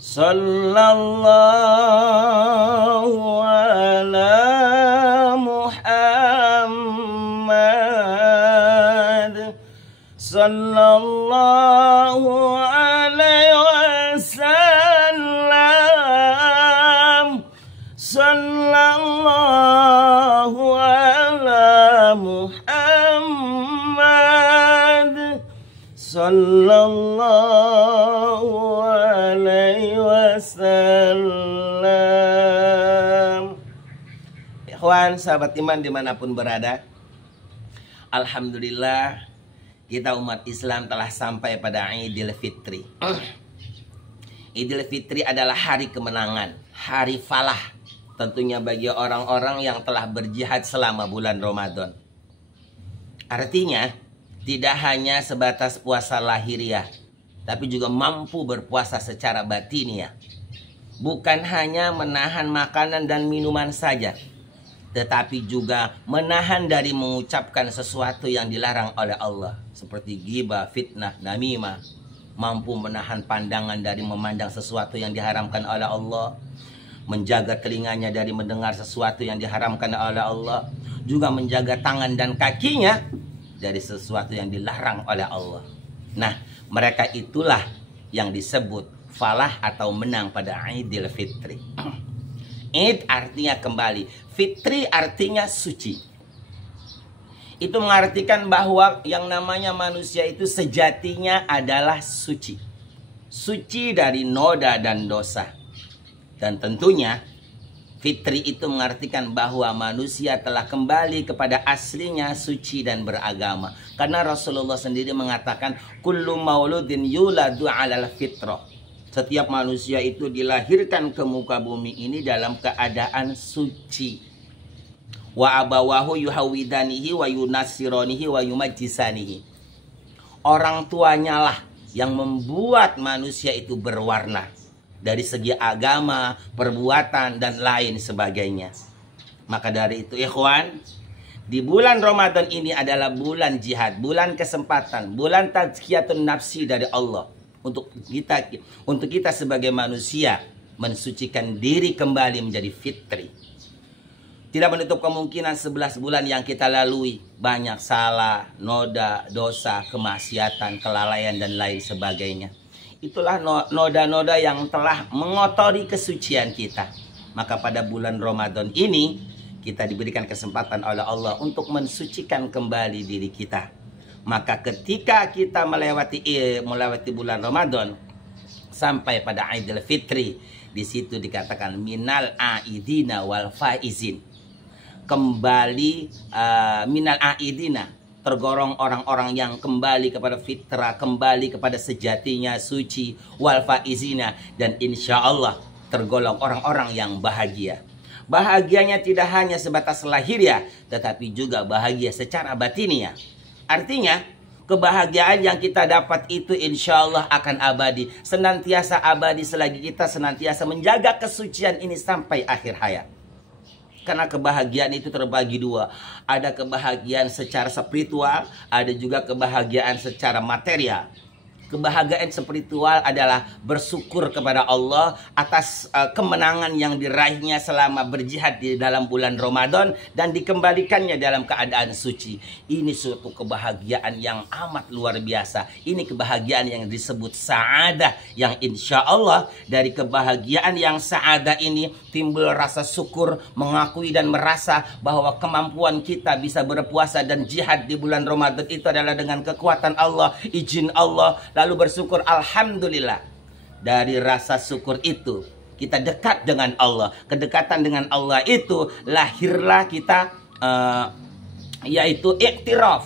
Sallallahu ala Muhammad. Sallallahu alaihi wasallam. Sallallahu ala Muhammad. Sallallahu alaihi wasallam. Ikhwan, sahabat iman dimanapun berada, alhamdulillah kita umat Islam telah sampai pada Idul Fitri. Idul Fitri adalah hari kemenangan, hari falah tentunya bagi orang-orang yang telah berjihad selama bulan Ramadan. Artinya tidak hanya sebatas puasa lahiriah, tapi juga mampu berpuasa secara batiniah. Bukan hanya menahan makanan dan minuman saja, tetapi juga menahan dari mengucapkan sesuatu yang dilarang oleh Allah, seperti ghibah, fitnah, namimah. Mampu menahan pandangan dari memandang sesuatu yang diharamkan oleh Allah, menjaga telinganya dari mendengar sesuatu yang diharamkan oleh Allah, juga menjaga tangan dan kakinya dari sesuatu yang dilarang oleh Allah. Nah, mereka itulah yang disebut falah atau menang pada Idul Fitri. Id artinya kembali, Fitri artinya suci. Itu mengartikan bahwa yang namanya manusia itu sejatinya adalah suci. Suci dari noda dan dosa. Dan tentunya Fitri itu mengartikan bahwa manusia telah kembali kepada aslinya suci dan beragama. Karena Rasulullah sendiri mengatakan, kullu mauludin yuladu alal fitrah. Setiap manusia itu dilahirkan ke muka bumi ini dalam keadaan suci. Wa abawahu yuhawidanihi wa yunasironihi wa yumajjisanihi. Orang tuanya lah yang membuat manusia itu berwarna dari segi agama, perbuatan, dan lain sebagainya. Maka dari itu ikhwan, di bulan Ramadan ini adalah bulan jihad, bulan kesempatan, bulan tazkiyatun nafsi dari Allah. Untuk kita sebagai manusia mensucikan diri kembali menjadi fitri. Tidak menutup kemungkinan 11 bulan yang kita lalui banyak salah, noda, dosa, kemaksiatan, kelalaian, dan lain sebagainya. Itulah noda-noda yang telah mengotori kesucian kita. Maka pada bulan Ramadan ini kita diberikan kesempatan oleh Allah untuk mensucikan kembali diri kita. Maka ketika kita melewati bulan Ramadan sampai pada Idul Fitri, di situ dikatakan minal aidina wal faizin. Kembali minal aidina, tergolong orang-orang yang kembali kepada fitrah, kembali kepada sejatinya suci, wal faizina, dan insya Allah tergolong orang-orang yang bahagia. Bahagianya tidak hanya sebatas lahiriah, tetapi juga bahagia secara batiniah. Artinya kebahagiaan yang kita dapat itu insya Allah akan abadi, senantiasa abadi selagi kita senantiasa menjaga kesucian ini sampai akhir hayat. Karena kebahagiaan itu terbagi dua. Ada kebahagiaan secara spiritual, ada juga kebahagiaan secara material. Kebahagiaan spiritual adalah bersyukur kepada Allah atas kemenangan yang diraihnya selama berjihad di dalam bulan Ramadan dan dikembalikannya dalam keadaan suci. Ini suatu kebahagiaan yang amat luar biasa. Ini kebahagiaan yang disebut sa'adah, yang insya Allah dari kebahagiaan yang sa'adah ini timbul rasa syukur, mengakui dan merasa bahwa kemampuan kita bisa berpuasa dan jihad di bulan Ramadan itu adalah dengan kekuatan Allah, izin Allah. Lalu bersyukur, alhamdulillah. Dari rasa syukur itu kita dekat dengan Allah. Kedekatan dengan Allah itu lahirlah kita yaitu iktiraf.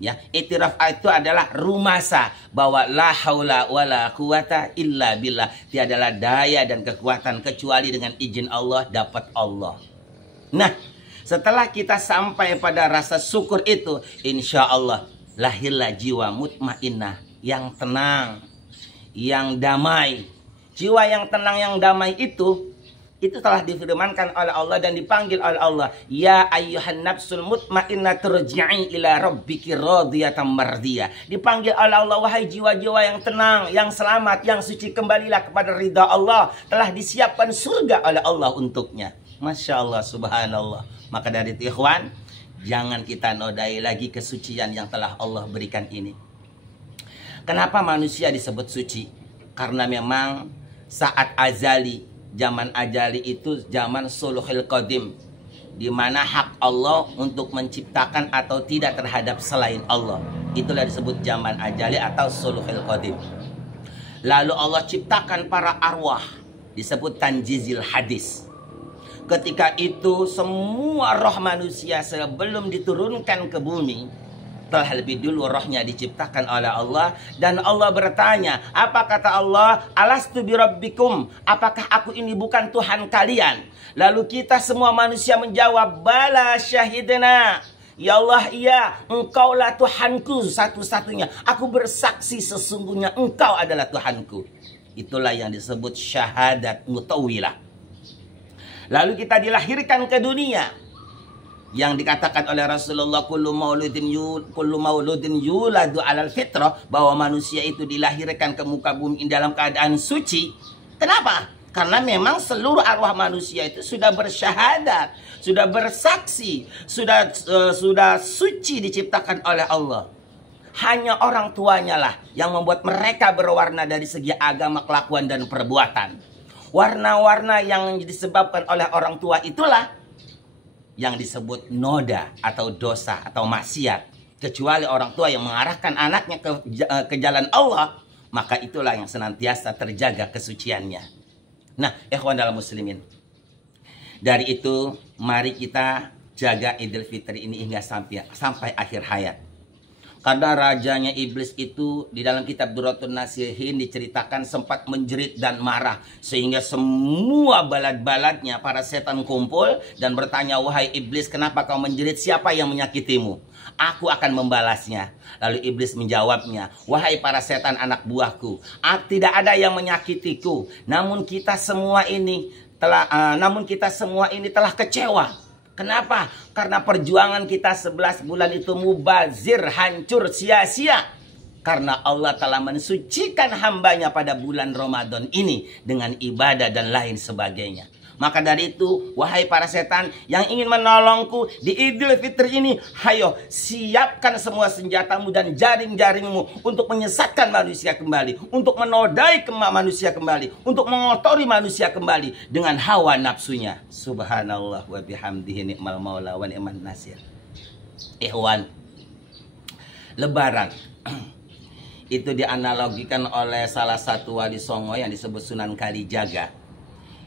Ya, iktiraf itu adalah rumasa bahwa la haula wala quwata illa billah. Tiadalah daya dan kekuatan kecuali dengan izin Allah, dapat Allah. Nah, setelah kita sampai pada rasa syukur itu, insya Allah lahirlah jiwa mutmainnah, yang tenang, yang damai. Jiwa yang tenang, yang damai itu itu telah difirmankan oleh Allah dan dipanggil oleh Allah, ya ayyuhan nafsul mutmainnah turji'i ila rabbiki radiyatan mardiyah. Dipanggil oleh Allah, wahai jiwa-jiwa yang tenang, yang selamat, yang suci, kembalilah kepada ridha Allah. Telah disiapkan surga oleh Allah untuknya. Masya Allah, subhanallah. Maka dari itu ikhwan, jangan kita nodai lagi kesucian yang telah Allah berikan ini. Kenapa manusia disebut suci? Karena memang saat azali, zaman ajali itu zaman suluhil qadim, di mana hak Allah untuk menciptakan atau tidak terhadap selain Allah. Itulah disebut zaman ajali atau suluhil qadim. Lalu Allah ciptakan para arwah, disebut tanjizil hadis. Ketika itu semua roh manusia sebelum diturunkan ke bumi, telah lebih dulu rohnya diciptakan oleh Allah. Dan Allah bertanya, apa kata Allah? Alastu birabbikum, apakah aku ini bukan Tuhan kalian? Lalu kita semua manusia menjawab, bala syahidna, ya Allah iya, engkaulah Tuhanku satu-satunya. Aku bersaksi sesungguhnya engkau adalah Tuhanku. Itulah yang disebut syahadat mutawilah. Lalu kita dilahirkan ke dunia, yang dikatakan oleh Rasulullah, kullu mauludin yuladu alal fitrah, bahwa manusia itu dilahirkan ke muka bumi dalam keadaan suci. Kenapa? Karena memang seluruh arwah manusia itu sudah bersyahadat, sudah bersaksi, sudah suci diciptakan oleh Allah. Hanya orang tuanya lah yang membuat mereka berwarna dari segi agama, kelakuan, dan perbuatan. Warna-warna yang disebabkan oleh orang tua itulah yang disebut noda atau dosa atau maksiat. Kecuali orang tua yang mengarahkan anaknya ke jalan Allah, maka itulah yang senantiasa terjaga kesuciannya. Nah, ikhwan dalam muslimin, dari itu mari kita jaga Idul Fitri ini hingga sampai akhir hayat. Karena rajanya iblis itu di dalam kitab Duratun Nasihin diceritakan sempat menjerit dan marah, sehingga semua balad-baladnya para setan kumpul dan bertanya, wahai iblis, kenapa kau menjerit? Siapa yang menyakitimu? Aku akan membalasnya. Lalu iblis menjawabnya, wahai para setan anak buahku, tidak ada yang menyakitiku, namun kita semua ini telah kecewa. Kenapa? Karena perjuangan kita 11 bulan itu mubazir, hancur, sia-sia. Karena Allah telah mensucikan hambanya pada bulan Ramadan ini dengan ibadah dan lain sebagainya. Maka dari itu, wahai para setan yang ingin menolongku di Idul Fitri ini, hayo siapkan semua senjatamu dan jaring-jaringmu untuk menyesatkan manusia kembali, untuk menodai manusia kembali, untuk mengotori manusia kembali dengan hawa nafsunya. Subhanallah wa bihamdihi ni'mal maula wa ni'man nasir. Ikhwan, Lebaran itu dianalogikan oleh salah satu wali songo yang disebut Sunan Kalijaga,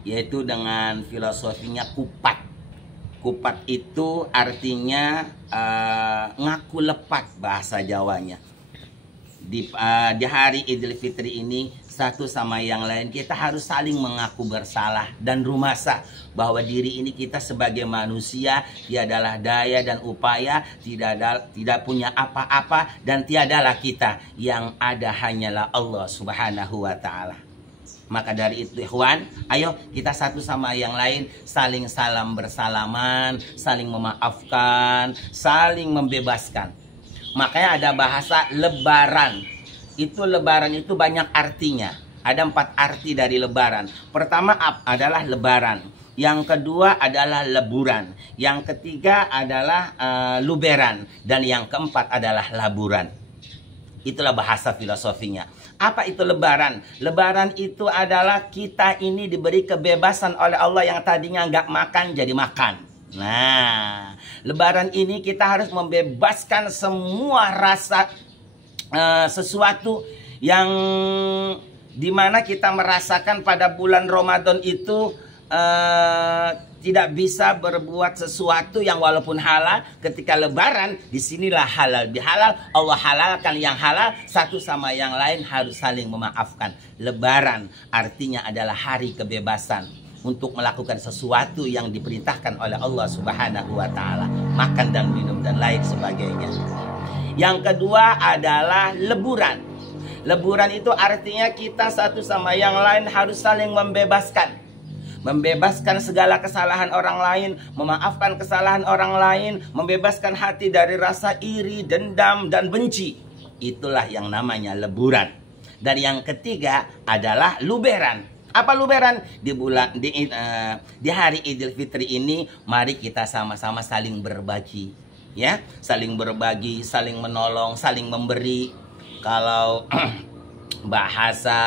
yaitu dengan filosofinya kupat. Kupat itu artinya ngaku lepat bahasa Jawanya. Di hari Idul Fitri ini, satu sama yang lain kita harus saling mengaku bersalah dan rumasa bahwa diri ini kita sebagai manusia tiadalah daya dan upaya, tidak punya apa-apa, dan tiadalah kita, yang ada hanyalah Allah Subhanahu wa ta'ala. Maka dari itu ikhwan, ayo kita satu sama yang lain saling salam bersalaman, saling memaafkan, saling membebaskan. Makanya ada bahasa lebaran. Lebaran itu banyak artinya. Ada 4 arti dari lebaran. Pertama adalah lebaran. Yang kedua adalah leburan. Yang ketiga adalah luberan. Dan yang keempat adalah laburan. Itulah bahasa filosofinya. Apa itu lebaran? Lebaran itu adalah kita ini diberi kebebasan oleh Allah yang tadinya nggak makan jadi makan. Nah, lebaran ini kita harus membebaskan semua rasa sesuatu yang dimana kita merasakan pada bulan Ramadan itu tidak bisa berbuat sesuatu yang walaupun halal. Ketika lebaran, disinilah halal bihalal. Allah halalkan yang halal, satu sama yang lain harus saling memaafkan. Lebaran artinya adalah hari kebebasan untuk melakukan sesuatu yang diperintahkan oleh Allah Subhanahu wa ta'ala, makan dan minum dan lain sebagainya. Yang kedua adalah leburan. Leburan itu artinya kita satu sama yang lain harus saling membebaskan. membebaskan segala kesalahan orang lain, memaafkan kesalahan orang lain, membebaskan hati dari rasa iri, dendam, dan benci. Itulah yang namanya leburan. Dan yang ketiga adalah luberan. Apa luberan? Di hari Idul Fitri ini, mari kita sama-sama saling berbagi, ya, saling berbagi, saling menolong, saling memberi. Kalau bahasa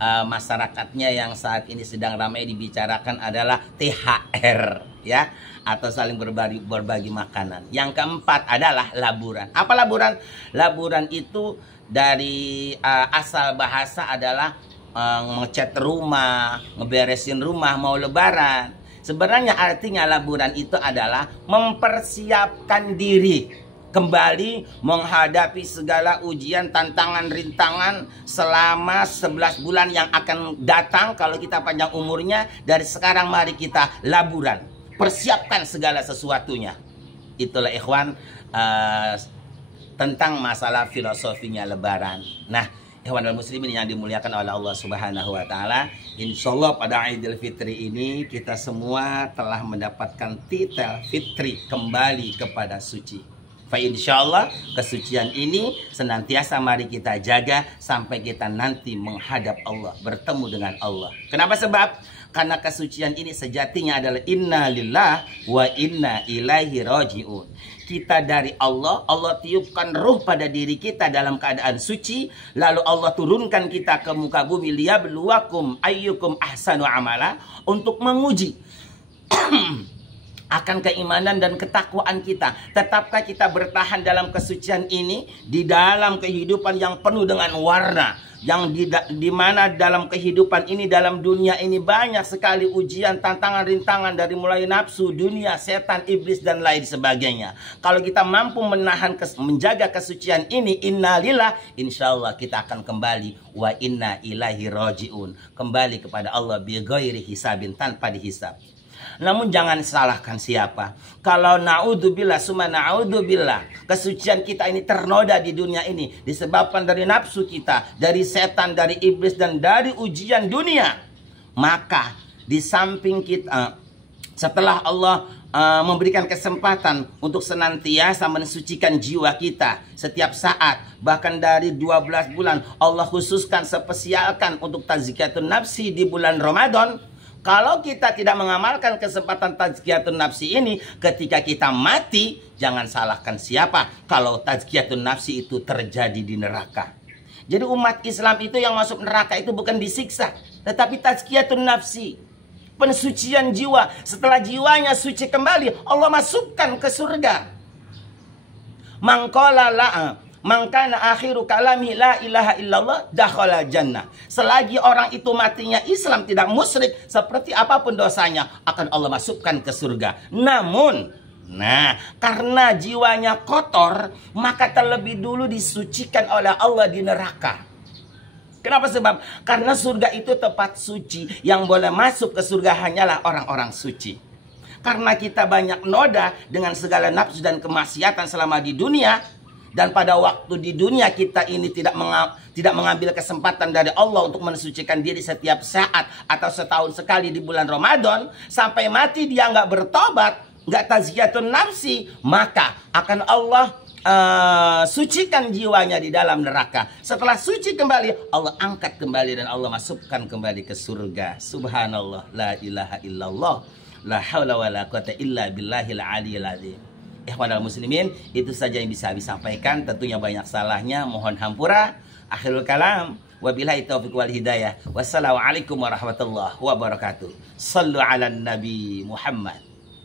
masyarakatnya yang saat ini sedang ramai dibicarakan adalah THR, ya, atau saling berbagi makanan. Yang keempat adalah laburan. Apa laburan? Laburan itu dari asal bahasa adalah ngecat rumah, ngeberesin rumah mau lebaran. Sebenarnya artinya laburan itu adalah mempersiapkan diri kembali menghadapi segala ujian, tantangan, rintangan selama 11 bulan yang akan datang kalau kita panjang umurnya. Dari sekarang mari kita laburan, persiapkan segala sesuatunya. Itulah ikhwan tentang masalah filosofinya lebaran. Nah, ikhwan dan muslimin yang dimuliakan oleh Allah Subhanahu wa taala, insyaallah pada Idul Fitri ini kita semua telah mendapatkan titel fitri, kembali kepada suci. Fa insyaallah kesucian ini senantiasa mari kita jaga sampai kita nanti menghadap Allah, bertemu dengan Allah. Kenapa? Sebab karena kesucian ini sejatinya adalah inna lillah wa inna ilaihi raji'un. Kita dari Allah, Allah tiupkan ruh pada diri kita dalam keadaan suci, lalu Allah turunkan kita ke muka bumi liyabluwakum ayyukum ahsanu amala, untuk menguji akan keimanan dan ketakwaan kita. Tetapkah kita bertahan dalam kesucian ini di dalam kehidupan yang penuh dengan warna, yang di mana dalam kehidupan ini, dalam dunia ini banyak sekali ujian, tantangan, rintangan dari mulai nafsu, dunia, setan, iblis dan lain sebagainya. Kalau kita mampu menjaga kesucian ini, innalillah, insyaallah kita akan kembali wa inna ilaihi rajiun, kembali kepada Allah bi ghairi hisabin, tanpa dihisab. Namun jangan salahkan siapa. Kalau naudzubillah summa naudzubillah, kesucian kita ini ternoda di dunia ini disebabkan dari nafsu kita, dari setan, dari iblis dan dari ujian dunia, maka di samping kita, setelah Allah memberikan kesempatan untuk senantiasa mensucikan jiwa kita setiap saat, bahkan dari 12 bulan Allah khususkan, spesialkan untuk tazkiyatun nafsi di bulan Ramadan. Kalau kita tidak mengamalkan kesempatan tazkiyatun nafsi ini, ketika kita mati, jangan salahkan siapa kalau tazkiyatun nafsi itu terjadi di neraka. Jadi umat Islam itu yang masuk neraka itu bukan disiksa, tetapi tazkiyatun nafsi, pensucian jiwa. Setelah jiwanya suci kembali, Allah masukkan ke surga. Mangqala mangkana akhiru kalami la ilaha illallah dakhala jannah. Selagi orang itu matinya Islam, tidak musyrik, seperti apapun dosanya, akan Allah masukkan ke surga. Namun, karena jiwanya kotor, maka terlebih dulu disucikan oleh Allah di neraka. Kenapa? Sebab karena surga itu tempat suci, yang boleh masuk ke surga hanyalah orang-orang suci. Karena kita banyak noda dengan segala nafsu dan kemaksiatan selama di dunia, dan pada waktu di dunia kita ini tidak mengambil kesempatan dari Allah untuk mensucikan diri setiap saat atau setahun sekali di bulan Ramadan, sampai mati dia nggak bertobat, nggak tazkiyatun nafsi, maka akan Allah sucikan jiwanya di dalam neraka. Setelah suci kembali, Allah angkat kembali dan Allah masukkan kembali ke surga. Subhanallah, la ilaha illallah, la haula wa la quwata illa billahil aliyil azim. Ikhwanul muslimin, itu saja yang bisa disampaikan. Tentunya banyak salahnya, mohon hampura. Akhirul kalam, wabillahi taufiq wal hidayah. Wassalamualaikum warahmatullahi wabarakatuh. Sallu ala Nabi Muhammad.